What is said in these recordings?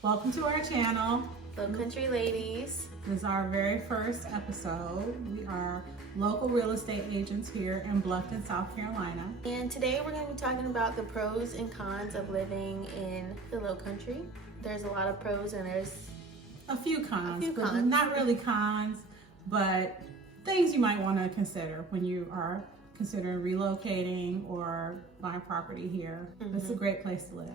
Welcome to our channel. Lowcountry ladies. This is our very first episode. We are local real estate agents here in Bluffton, South Carolina. And today we're going to be talking about the pros and cons of living in the Lowcountry. There's a lot of pros and there's a few cons, but not really cons, but things you might want to consider when you are considering relocating or buying property here. This is a great place to live.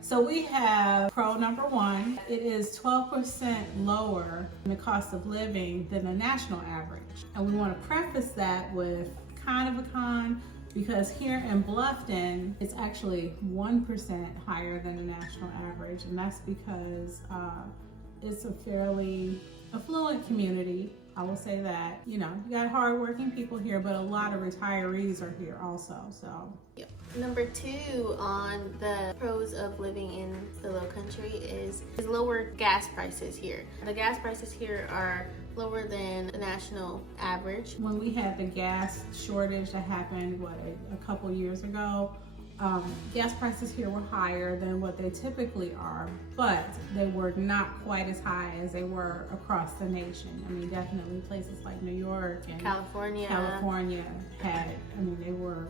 So we have pro number one. It is 12% lower in the cost of living than the national average. And we want to preface that with kind of a con, because here in Bluffton, it's actually 1% higher than the national average. And that's because it's a fairly affluent community. I will say that, you got hardworking people here, but a lot of retirees are here also, so. Yep. Number two on the pros of living in the Lowcountry is lower gas prices here. The gas prices here are lower than the national average. When we had the gas shortage that happened, a couple years ago, gas prices here were higher than what they typically are, but they were not quite as high as they were across the nation. I mean, definitely places like New York and California had, they were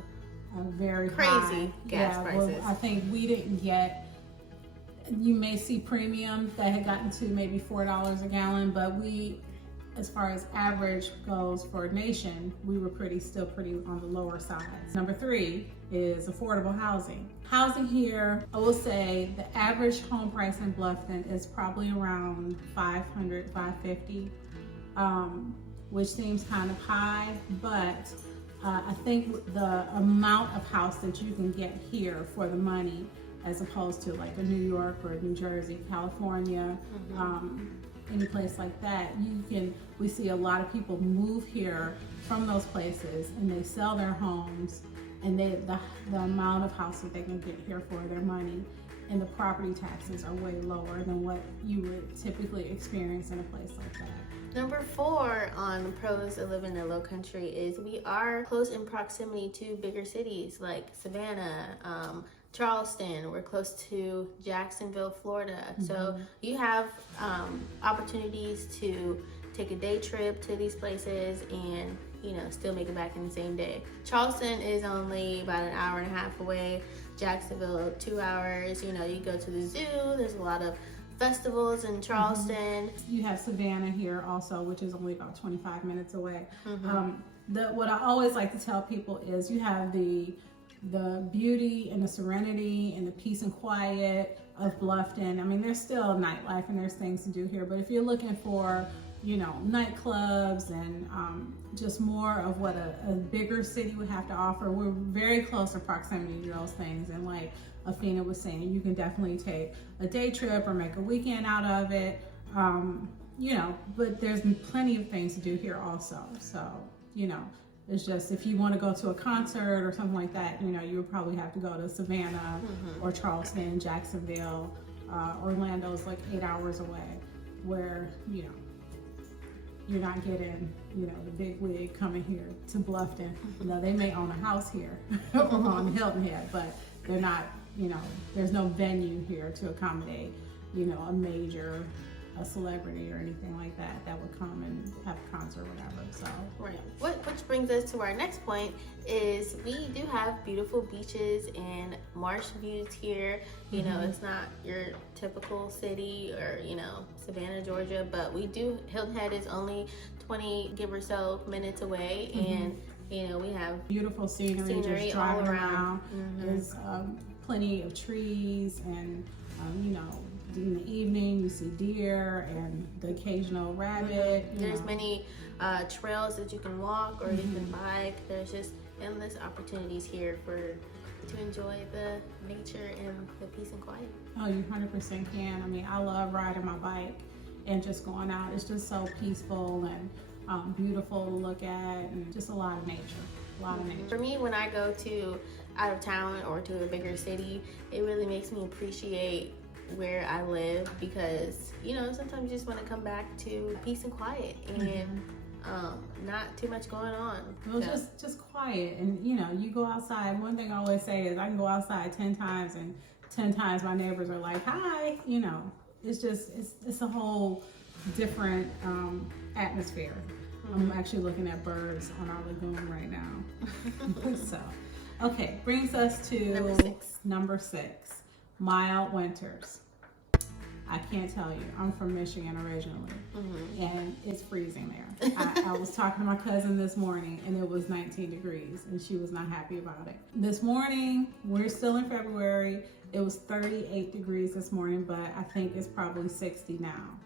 very crazy high gas prices. Well, I think we didn't get, you may see premiums that had gotten to maybe $4 a gallon, but as far as average goes for a nation, we were still pretty on the lower side. Number three is affordable housing. Housing here, I will say the average home price in Bluffton is probably around $500, $550, which seems kind of high, but I think the amount of house that you can get here for the money, as opposed to like a New York or New Jersey, California, any place like that, we see a lot of people move here from those places and they sell their homes, and the amount of house that they can get here for their money, and the property taxes are way lower than what you would typically experience in a place like that. Number four on the pros of living in the Lowcountry is we are close in proximity to bigger cities like Savannah, Charleston. We're close to Jacksonville, Florida. So you have opportunities to take a day trip to these places and still make it back in the same day. Charleston is only about an hour and a half away. Jacksonville, 2 hours. You go to the zoo. There's a lot of festivals in Charleston. You have Savannah here also, which is only about 25 minutes away. What I always like to tell people is you have the beauty and the serenity and the peace and quiet of Bluffton. There's still nightlife and there's things to do here, but if you're looking for, nightclubs and just more of what a bigger city would have to offer, we're very close in proximity to those things. And like Afinna was saying, you can definitely take a day trip or make a weekend out of it, but there's plenty of things to do here also. So, it's just, if you want to go to a concert or something like that, you would probably have to go to Savannah or Charleston, Jacksonville. Orlando's like 8 hours away, where, you're not getting, the big wig coming here to Bluffton. They may own a house here or on Hilton Head, but they're not, there's no venue here to accommodate, a celebrity or anything like that would come and have a concert or whatever. So which brings us to our next point is we do have beautiful beaches and marsh views here. It's not your typical city or Savannah, Georgia, but we do. Hilton Head is only 20 give or so minutes away, and we have beautiful scenery just driving all around. There's plenty of trees, and in the evening you see deer and the occasional rabbit. There's many trails that you can walk or you can bike. There's just endless opportunities here to enjoy the nature and the peace and quiet. Oh, you 100% can. I love riding my bike and just going out. It's just so peaceful and beautiful to look at, and just a lot of nature. For me, when I go to out of town or to a bigger city, it really makes me appreciate where I live, because sometimes you just want to come back to peace and quiet and not too much going on. Well, just quiet, and you go outside. One thing I always say is I can go outside 10 times and 10 times my neighbors are like, hi, it's a whole different atmosphere. I'm actually looking at birds on our lagoon right now. So, okay, brings us to number six, mild winters. I can't tell you. I'm from Michigan originally, and it's freezing there. I was talking to my cousin this morning, and it was 19 degrees, and she was not happy about it. This morning, we're still in February. It was 38 degrees this morning, but I think it's probably 60 now,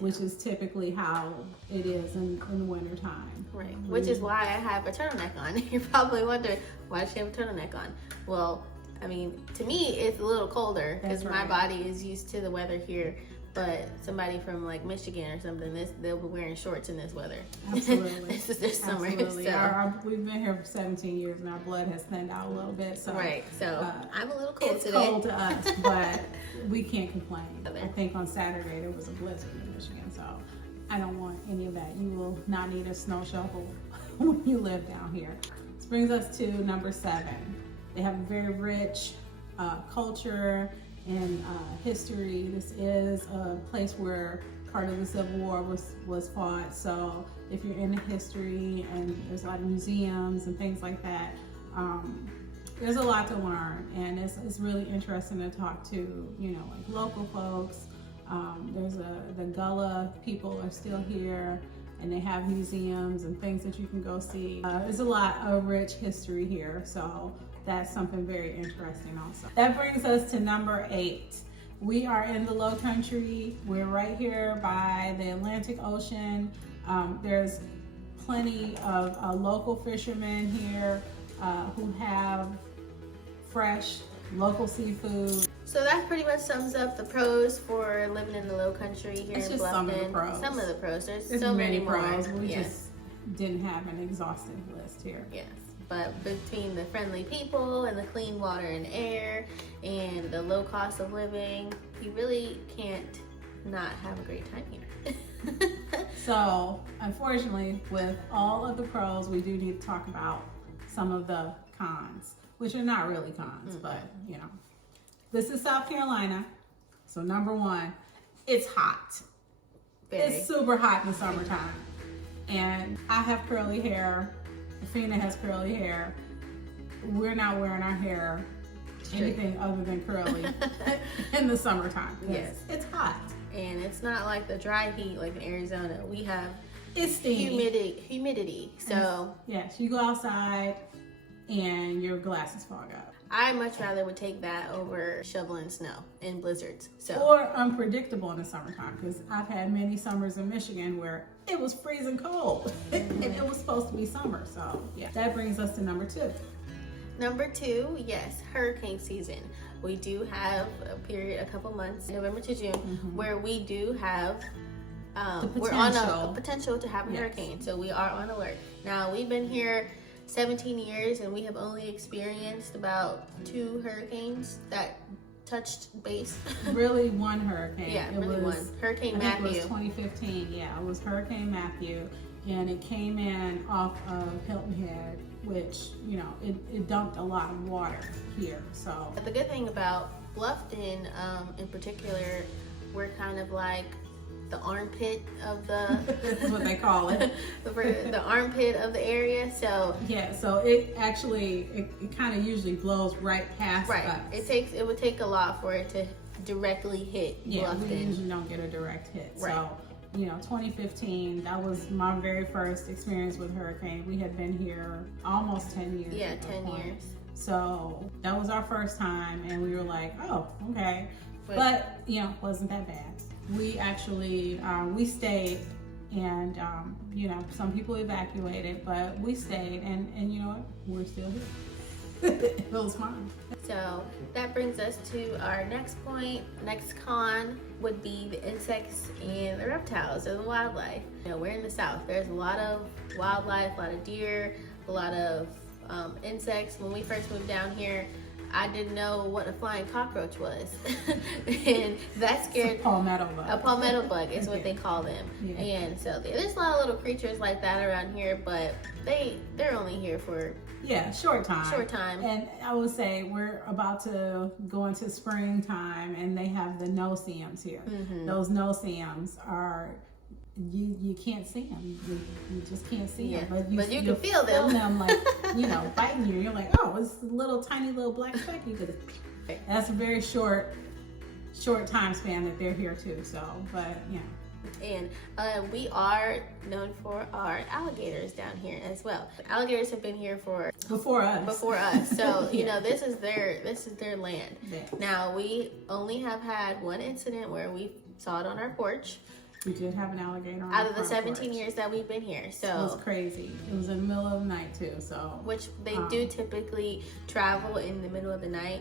which is typically how it is in the winter time. Right, which is why I have a turtleneck on. You're probably wondering, why does she have a turtleneck on? Well, I mean, to me, it's a little colder because my body is used to the weather here. But somebody from like Michigan or something, they'll be wearing shorts in this weather. Absolutely. This is their summer. Absolutely. So. We've been here for 17 years and our blood has thinned out a little bit. So right. So I'm a little cold it's today. It's cold to us, but we can't complain. I think on Saturday there was a blizzard in Michigan, so I don't want any of that. You will not need a snow shovel when you live down here. This brings us to number 7. They have a very rich culture and history. This is a place where part of the Civil War was fought. So if you're into history, and there's a lot of museums and things like that, there's a lot to learn, and it's really interesting to talk to, like local folks. The Gullah people are still here, and they have museums and things that you can go see. There's a lot of rich history here, so that's something very interesting also. That brings us to number 8. We are in the Lowcountry. We're right here by the Atlantic Ocean. There's plenty of local fishermen here who have fresh local seafood. So that pretty much sums up the pros for living in the Lowcountry here in Bluffton. Some of the pros. Some of the pros. There's so many pros. more. We just didn't have an exhaustive list here. Yes. But between the friendly people and the clean water and air and the low cost of living, you really can't not have a great time here. So, unfortunately, with all of the pros, we do need to talk about some of the cons, which are not really cons, but This is South Carolina. So, number 1, it's hot. It's super hot in the summertime. And I have curly hair. Afinna has curly hair. We're not wearing our hair anything other than curly in the summertime. Yes. It's hot. And it's not like the dry heat like in Arizona. We have it's humidity. So yes, you go outside and your glasses fog up. I much rather would take that over shoveling snow in blizzards. Or unpredictable in the summertime, because I've had many summers in Michigan where it was freezing cold and it was supposed to be summer. So yeah, that brings us to number 2. Number 2, yes, hurricane season. We do have a couple months, November to June, where we do have we're on a potential to have a hurricane. So we are on alert. Now we've been here 17 years and we have only experienced about 2 hurricanes that touched base. Really, 1 hurricane. Yeah, really one. Hurricane Matthew. It was 2015. Yeah, it was Hurricane Matthew, and it came in off of Hilton Head, which it dumped a lot of water here. So the good thing about Bluffton, in particular, we're kind of like the armpit of the that's what they call it. the armpit of the area. So yeah, so it actually it kind of usually blows right past us. It would take a lot for it to directly hit Bluffton. We usually don't get a direct hit. Right. So 2015, that was my very first experience with hurricane. We had been here almost 10 years. Yeah, 10 years. So that was our first time, and we were like, oh, okay. But wasn't that bad. We actually, we stayed, and some people evacuated, but we stayed, and you know what? We're still here. It was fun. So that brings us to our next point. Next con would be the insects and the reptiles or the wildlife. We're in the South. There's a lot of wildlife, a lot of deer, a lot of insects. When we first moved down here, I didn't know what a flying cockroach was. And that scared... A palmetto bug. A palmetto bug is what they call them. Yeah. And so there's a lot of little creatures like that around here, but they're only here for... short time. Short time. And I would say we're about to go into springtime, and they have the no-see-ums here. Those no-see-ums are... You can't see them. You just can't see them. But you can feel them. Like, biting you. You're like, oh, it's a little tiny little black speck. You could. That's a very short time span that they're here too. So, but And we are known for our alligators down here as well. Alligators have been here before us. So this is their land. Yeah. Now we only have had one incident where we saw it on our porch. We did have an alligator on out of the front 17 porch. years that we've been here. So it was crazy. It was in the middle of the night too. So which they do typically travel in the middle of the night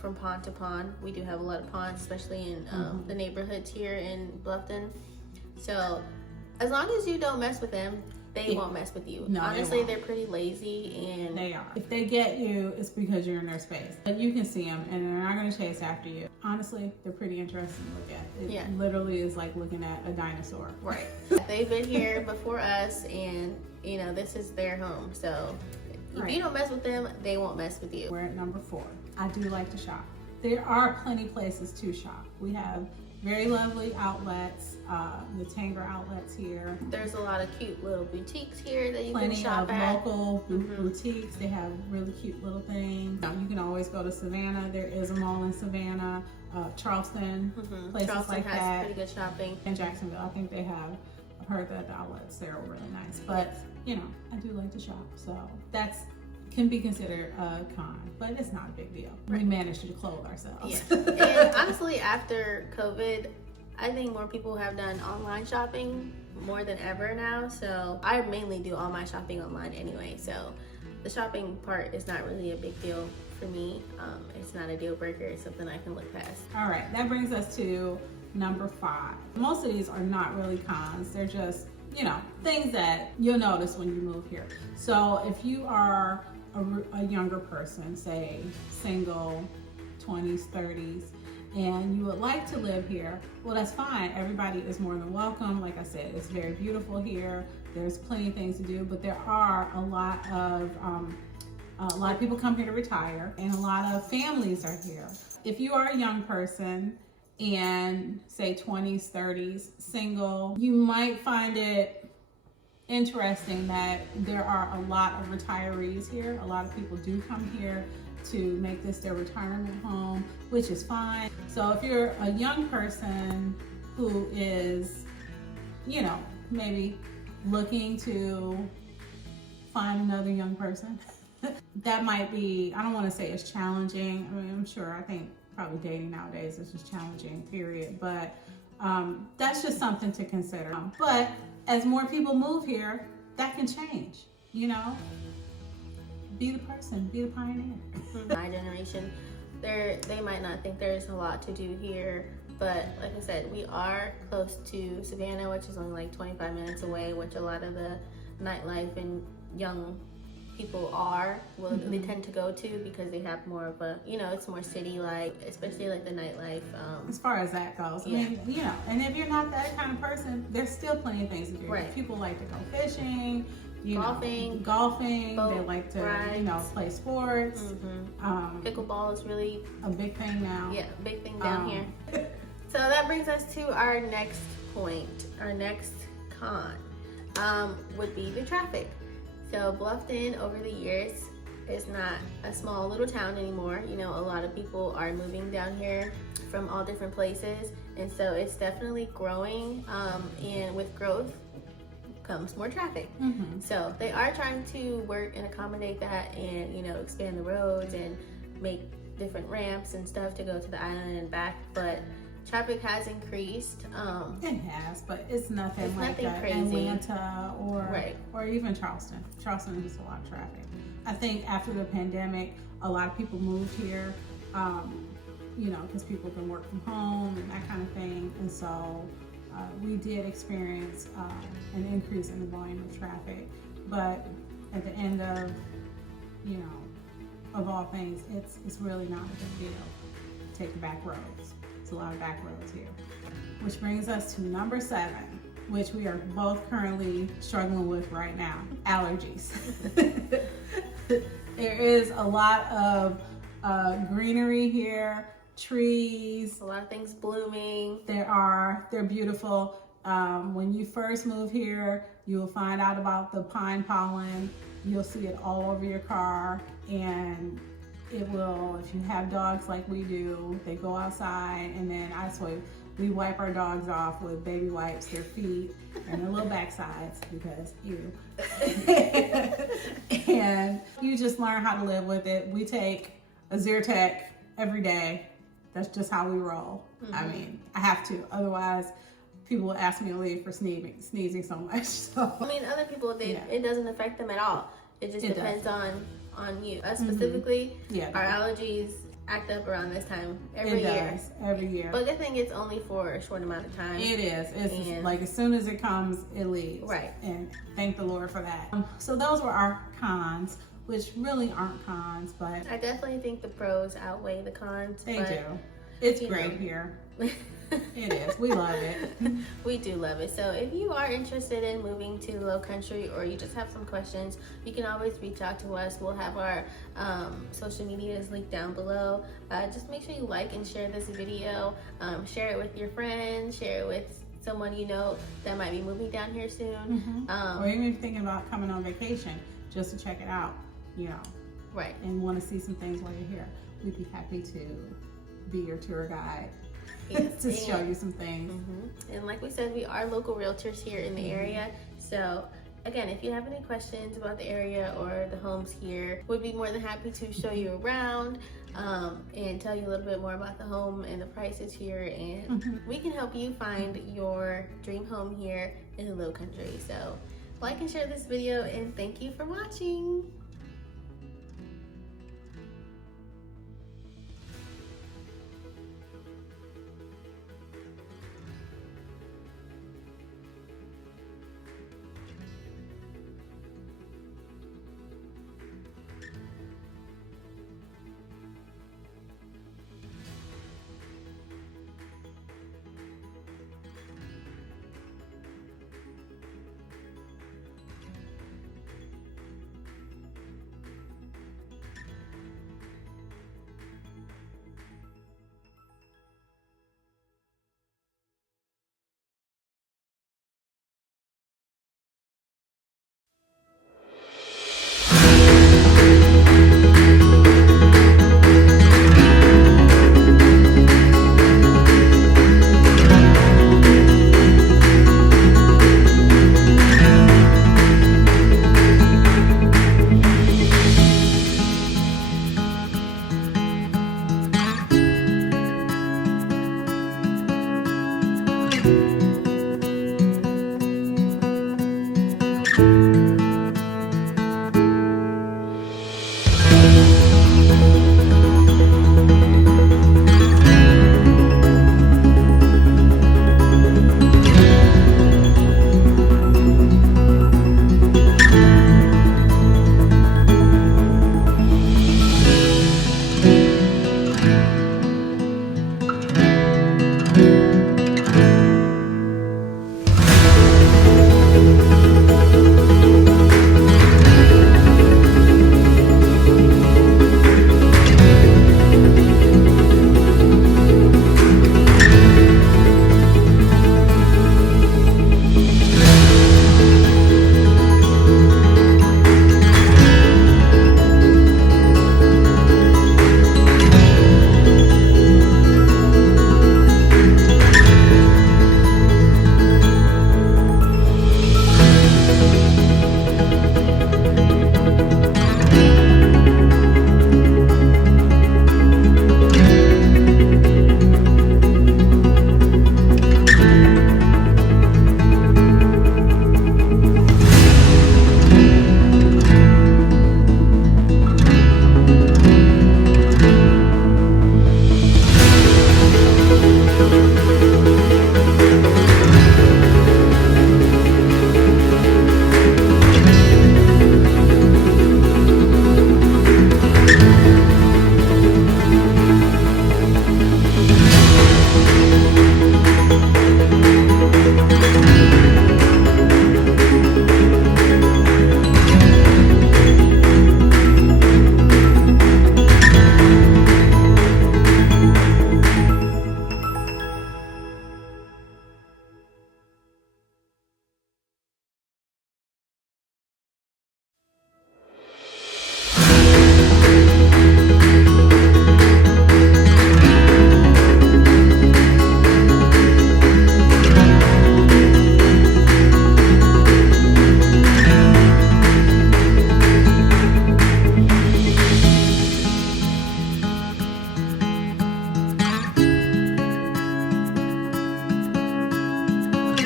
from pond to pond. We do have a lot of ponds, especially in the neighborhoods here in Bluffton. So as long as you don't mess with them, they won't mess with you. No, honestly, they're pretty lazy, and they are. If they get you, it's because you're in their space. But you can see them, and they're not going to chase after you. Honestly, they're pretty interesting to look at. It literally is like looking at a dinosaur. Right. They've been here before us, and this is their home. So if you don't mess with them, they won't mess with you. We're at number 4. I do like to shop. There are plenty places to shop. We have very lovely outlets, the Tanger outlets here. There's a lot of cute little boutiques here that you can shop at. Plenty of local boutiques. They have really cute little things. You can always go to Savannah. There is a mall in Savannah, Charleston, places Charleston like has that. pretty good shopping. In Jacksonville, I think they have. I've heard that the outlets there are really nice. But I do like to shop, so that's can be considered a con, but it's not a big deal. We managed to clothe ourselves. Yeah. And honestly, after COVID, I think more people have done online shopping more than ever now. So I mainly do all my shopping online anyway. So the shopping part is not really a big deal for me. It's not a deal breaker. It's something I can look past. All right, that brings us to number 5. Most of these are not really cons. They're just, things that you'll notice when you move here. So if you are a younger person, say single, 20s, 30s, and you would like to live here, well, that's fine. Everybody is more than welcome. Like I said, it's very beautiful here. There's plenty of things to do, but there are a lot of people come here to retire, and a lot of families are here. If you are a young person and say 20s, 30s, single, you might find it interesting that there are a lot of retirees here. A lot of people do come here to make this their retirement home, which is fine. So if you're a young person who is, maybe looking to find another young person, that might be, I don't want to say it's challenging. I think probably dating nowadays is just challenging, period. But that's just something to consider. But as more people move here, that can change, Be the person, be the pioneer. My generation, they might not think there's a lot to do here, but like I said, we are close to Savannah, which is only like 25 minutes away, which a lot of the nightlife and young people they tend to go to because they have more of a, it's more city-like, especially like the nightlife. As far as that goes, I mean, and if you're not that kind of person, there's still plenty of things to do. Right. People like to go fishing, golfing, they like to, play sports. Pickleball is really a big thing now. Yeah, a big thing down here. So that brings us to our next point. Our next con would be the traffic. So Bluffton, over the years, is not a small little town anymore. A lot of people are moving down here from all different places, and so it's definitely growing. And with growth comes more traffic. So they are trying to work and accommodate that, and expand the roads and make different ramps and stuff to go to the island and back. But traffic has increased. It has, but it's nothing like crazy. Atlanta or even Charleston. Charleston is a lot of traffic. I think after the pandemic, a lot of people moved here, because people can work from home and that kind of thing. And so we did experience an increase in the volume of traffic. But at the end of, of all things, it's really not a big deal. Take the back roads. It's a lot of back roads here. Which brings us to number 7, which we are both currently struggling with right now, allergies. There is a lot of greenery here, trees. A lot of things blooming. They're beautiful. When you first move here, you will find out about the pine pollen. You'll see it all over your car, and it will, if you have dogs like we do, they go outside, and then we wipe our dogs off with baby wipes, their feet and their little backsides, because ew. And you just learn how to live with it. We take a Zyrtec every day. That's just how we roll. I mean, I have to, otherwise people will ask me to leave for sneezing so much. So I mean, other people, it doesn't affect them at all. It just depends on you. Us specifically, our allergies act up around this time every year. Every year. But good thing it's only for a short amount of time. It is. It's like as soon as it comes, it leaves. Right. And thank the Lord for that. So those were our cons, which really aren't cons, but I definitely think the pros outweigh the cons. They do. It's great here. It is. We love it. We do love it. So if you are interested in moving to Lowcountry, or you just have some questions, you can always reach out to us. We'll have our social medias linked down below. Just make sure you like and share this video. Share it with your friends. Share it with someone you know that might be moving down here soon. Or even thinking about coming on vacation just to check it out, Right. And want to see some things while you're here. We'd be happy to be your tour guide. Yes, to show you some things. And like we said, we are local realtors here in the area. So again, if you have any questions about the area or the homes here, we'd be more than happy to show you around and tell you a little bit more about the home and the prices here. And we can help you find your dream home here in the Lowcountry. So like and share this video, and thank you for watching.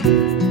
Bye.